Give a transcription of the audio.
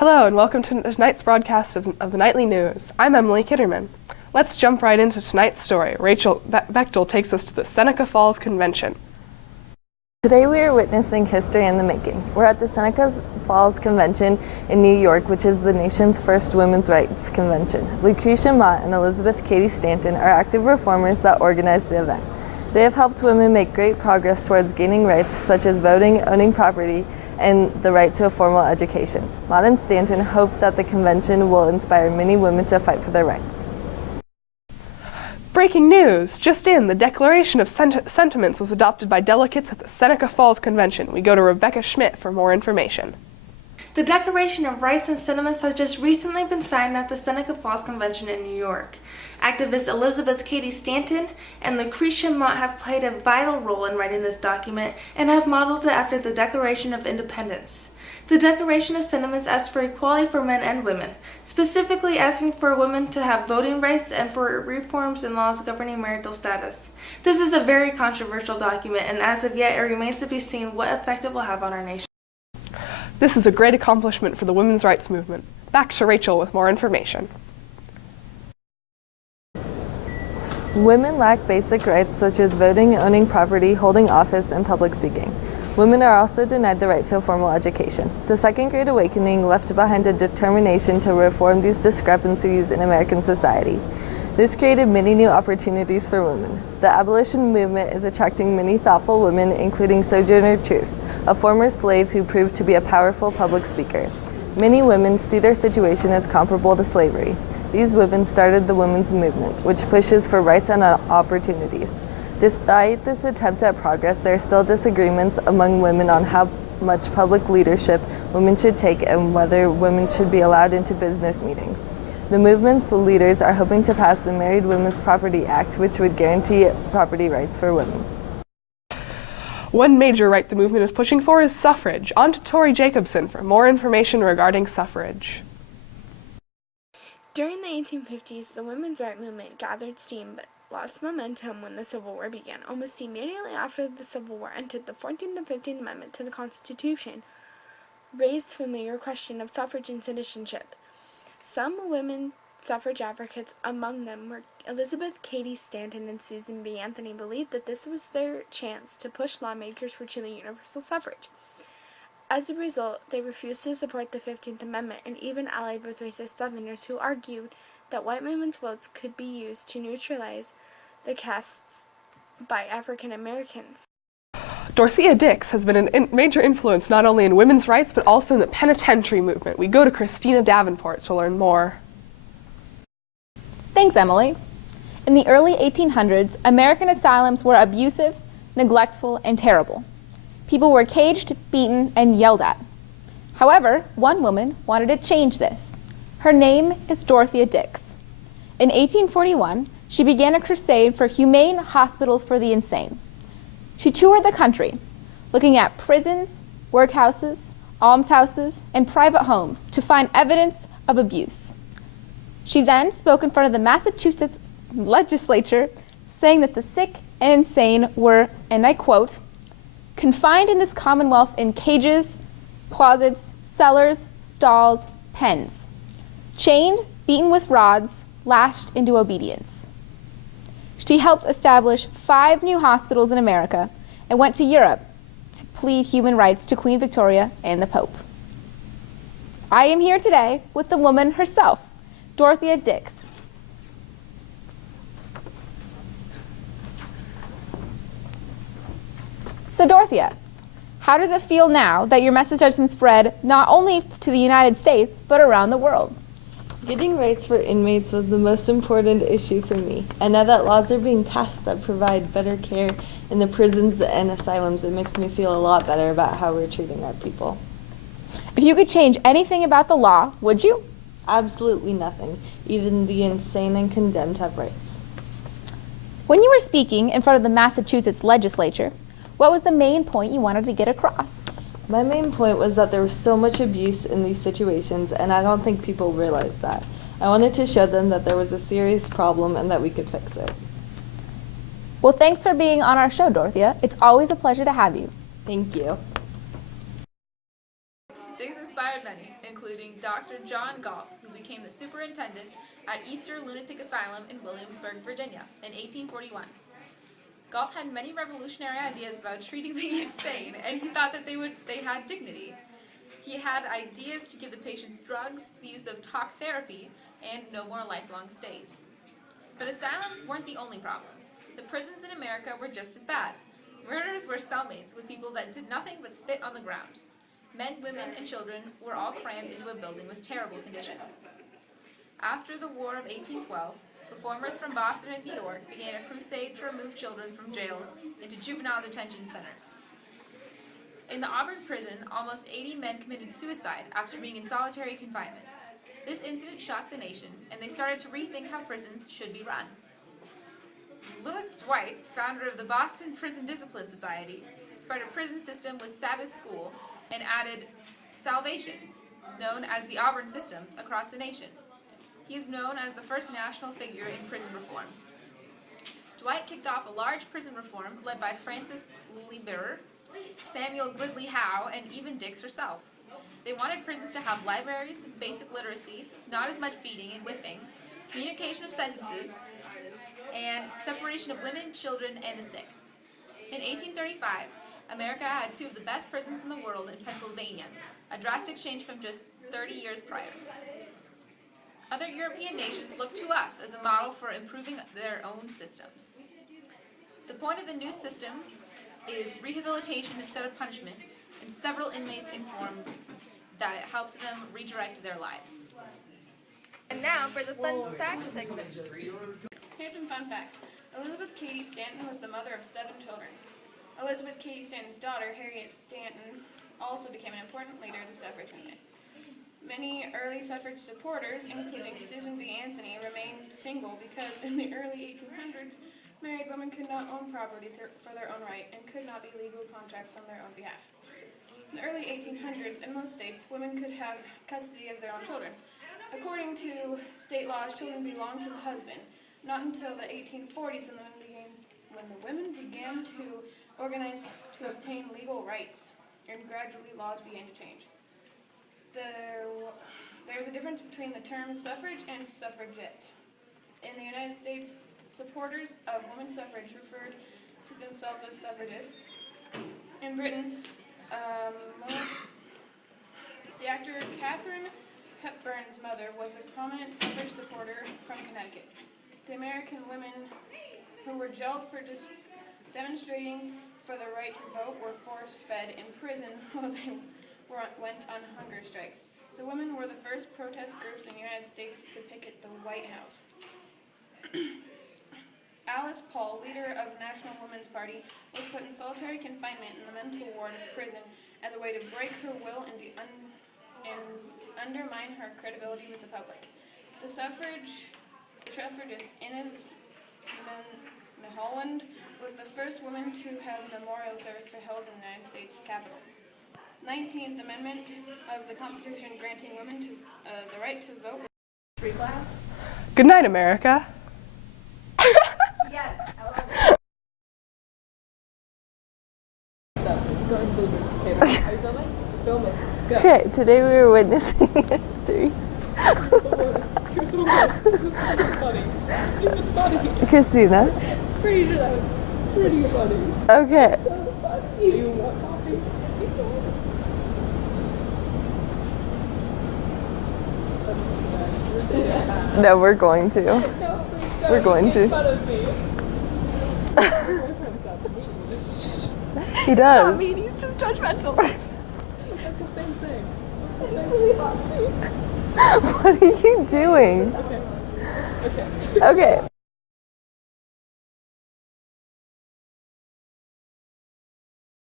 Hello and welcome to tonight's broadcast of the Nightly News. I'm Emily Kitterman. Let's jump right into tonight's story. Rachel Bechtel takes us to the Seneca Falls Convention. Today we are witnessing history in the making. We're at the Seneca Falls Convention in New York, which is the nation's first women's rights convention. Lucretia Mott and Elizabeth Cady Stanton are active reformers that organized the event. They have helped women make great progress towards gaining rights such as voting, owning property, and the right to a formal education. Mott and Stanton hope that the convention will inspire many women to fight for their rights. Breaking news! Just in, the Declaration of Sentiments was adopted by delegates at the Seneca Falls Convention. We go to Rebecca Schmidt for more information. The Declaration of Rights and Sentiments has just recently been signed at the Seneca Falls Convention in New York. Activist Elizabeth Cady Stanton and Lucretia Mott have played a vital role in writing this document and have modeled it after the Declaration of Independence. The Declaration of Sentiments asks for equality for men and women, specifically asking for women to have voting rights and for reforms in laws governing marital status. This is a very controversial document, and as of yet, it remains to be seen what effect it will have on our nation. This is a great accomplishment for the women's rights movement. Back to Rachel with more information. Women lack basic rights such as voting, owning property, holding office, and public speaking. Women are also denied the right to a formal education. The Second Great Awakening left behind a determination to reform these discrepancies in American society. This created many new opportunities for women. The abolition movement is attracting many thoughtful women, including Sojourner Truth, a former slave who proved to be a powerful public speaker. Many women see their situation as comparable to slavery. These women started the women's movement, which pushes for rights and opportunities. Despite this attempt at progress, there are still disagreements among women on how much public leadership women should take and whether women should be allowed into business meetings. The movement's leaders are hoping to pass the Married Women's Property Act, which would guarantee property rights for women. One major right the movement is pushing for is suffrage. On to Tori Jacobson for more information regarding suffrage. During the 1850s, the women's rights movement gathered steam but lost momentum when the Civil War began. Almost immediately after the Civil War entered, the 14th and 15th Amendment to the Constitution raised the familiar question of suffrage and citizenship. Some women suffrage advocates, among them were Elizabeth Cady Stanton and Susan B. Anthony, believed that this was their chance to push lawmakers for truly universal suffrage. As a result, they refused to support the 15th Amendment and even allied with racist Southerners who argued that white women's votes could be used to neutralize the castes by African Americans. Dorothea Dix has been a major influence not only in women's rights but also in the penitentiary movement. We go to Christina Davenport to learn more. Thanks, Emily. In the early 1800s, American asylums were abusive, neglectful, and terrible. People were caged, beaten, and yelled at. However, one woman wanted to change this. Her name is Dorothea Dix. In 1841, she began a crusade for humane hospitals for the insane. She toured the country, looking at prisons, workhouses, almshouses, and private homes to find evidence of abuse. She then spoke in front of the Massachusetts legislature, saying that the sick and insane were, and I quote, confined in this commonwealth in cages, closets, cellars, stalls, pens, chained, beaten with rods, lashed into obedience. She helped establish 5 new hospitals in America and went to Europe to plead human rights to Queen Victoria and the Pope. I am here today with the woman herself, Dorothea Dix. So Dorothea, how does it feel now that your message has been spread not only to the United States, but around the world? Getting rights for inmates was the most important issue for me, and now that laws are being passed that provide better care in the prisons and asylums, it makes me feel a lot better about how we're treating our people. If you could change anything about the law, would you? Absolutely nothing. Even the insane and condemned have rights. When you were speaking in front of the Massachusetts legislature, what was the main point you wanted to get across? My main point was that there was so much abuse in these situations, and I don't think people realized that. I wanted to show them that there was a serious problem and that we could fix it. Well, thanks for being on our show, Dorothea. It's always a pleasure to have you. Thank you. Dix inspires inspired many, including Dr. John Galt, who became the superintendent at Easter Lunatic Asylum in Williamsburg, Virginia, in 1841. Galt had many revolutionary ideas about treating the insane, and he thought that they had dignity. He had ideas to give the patients drugs, the use of talk therapy, and no more lifelong stays. But asylums weren't the only problem. The prisons in America were just as bad. Murderers were cellmates with people that did nothing but spit on the ground. Men, women, and children were all crammed into a building with terrible conditions. After the War of 1812, reformers from Boston and New York began a crusade to remove children from jails into juvenile detention centers. In the Auburn prison, almost 80 men committed suicide after being in solitary confinement. This incident shocked the nation, and they started to rethink how prisons should be run. Lewis Dwight, founder of the Boston Prison Discipline Society, spread a prison system with Sabbath school and added salvation, known as the Auburn system, across the nation. He is known as the first national figure in prison reform. Dwight kicked off a large prison reform led by Francis Lieber, Samuel Gridley Howe, and even Dix herself. They wanted prisons to have libraries, basic literacy, not as much beating and whipping, communication of sentences, and separation of women, children, and the sick. In 1835, America had two of the best prisons in the world in Pennsylvania, a drastic change from just 30 years prior. Other European nations looked to us as a model for improving their own systems. The point of the new system is rehabilitation instead of punishment, and several inmates informed that it helped them redirect their lives. And now for the fun fact segment. Here's some fun facts. Elizabeth Cady Stanton was the mother of 7 children. Elizabeth Cady Stanton's daughter, Harriet Stanton, also became an important leader of the suffrage movement. Many early suffrage supporters, including Susan B. Anthony, remained single because in the early 1800s, married women could not own property for their own right and could not be legal contracts on their own behalf. In the early 1800s, in most states, women could have custody of their own children. According to state laws, children belonged to the husband. Not until the 1840s when the women began to organize to obtain legal rights, and gradually laws began to change. There's a difference between the terms suffrage and suffragette. In the United States, supporters of women's suffrage referred to themselves as suffragists. In Britain, the actor Katharine Hepburn's mother was a prominent suffrage supporter from Connecticut. The American women who were jailed for demonstrating for the right to vote were force-fed in prison while they went on hunger strikes. The women were the first protest groups in the United States to picket the White House. Alice Paul, leader of National Women's Party, was put in solitary confinement in the mental ward of prison as a way to break her will and undermine her credibility with the public. The suffragist Inez Milholland was the first woman to have a memorial service held in the United States Capitol. 19th Amendment of the Constitution granting women the right to vote. Good night, America. Yes, I love it. Okay, today we were witnessing history. Christina. Pretty funny. Okay. Do you want coffee? No, we're going to. We're going to. He does. I mean, he's just judgmental. That's the same thing. It's really hot. What are you doing? Okay. Okay.